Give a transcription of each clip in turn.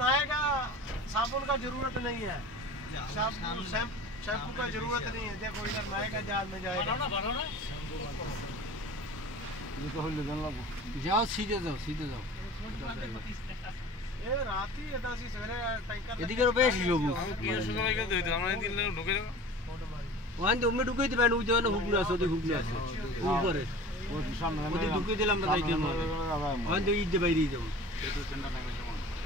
नहाएगा साबुन का जरूरत नहीं है, शैम्पू का जरूरत नहीं है। देखो इधर नहाएगा जहाज में जाएगा। जाओ सीधे जाओ ए राती এদাসি সরে ট্যাঙ্কার এদিকে বেশি সবু ওখান থেকে উমে ঢুকাই দিবেন ওই জন্য হুকুর আছে ওদের হুকুর আছে উপরে ওদের ঢুকিয়ে দিলাম না তাই কেন ওখান থেকে ঈদ বাইরে যাবো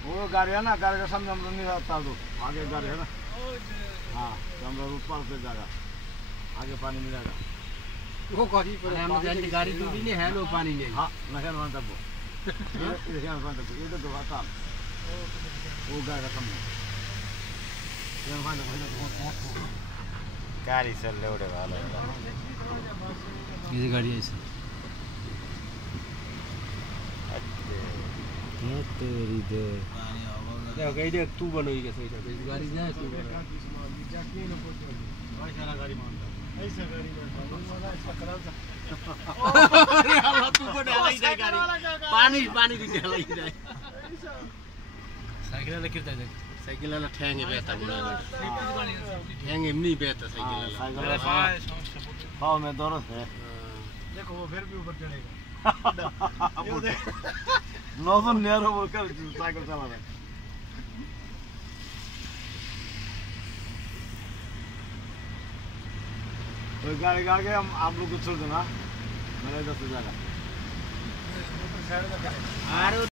वो गाड़ी है ना, गाड़ी का सामने हम लोग नहीं रहता दो आगे गाड़ी है ना। हाँ तो हम लोग ऊपर से जाएगा, आगे पानी मिलेगा। वो कहीं पर हम जाने गाड़ी डूबी नहीं है लो पानी नहीं। हाँ नहीं मानता वो ये मानता वो ये तो आता वो गाड़ी का सामने ये मानता वो गाड़ी से लोडे वाला ये गाड़ी ऐसे ये तेरी दे देखो कहीं देख तू बनोगी कैसे इधर गाड़ी जाए तू भाई सारा गाड़ी मानता ऐसा गाड़ी में इसका कलर अरे अल्लाह तू को डाला ही जाए गाड़ी पानी भी डाला ही जाए साइकिल वाला कितना है साइकिल वाला ठेंगे बेहता बुना ठेंगे नहीं बेहता साइकिल वाला हाँ मैं दौड़त है। देखो वो फिर भी ऊपर चढ़ेगा। नौजन नियर वो कर साइकिल चला रहा है। तो गाड़ी आगे हम आप लोग को छोड़ देना, मेरे इधर से जाएगा। अरे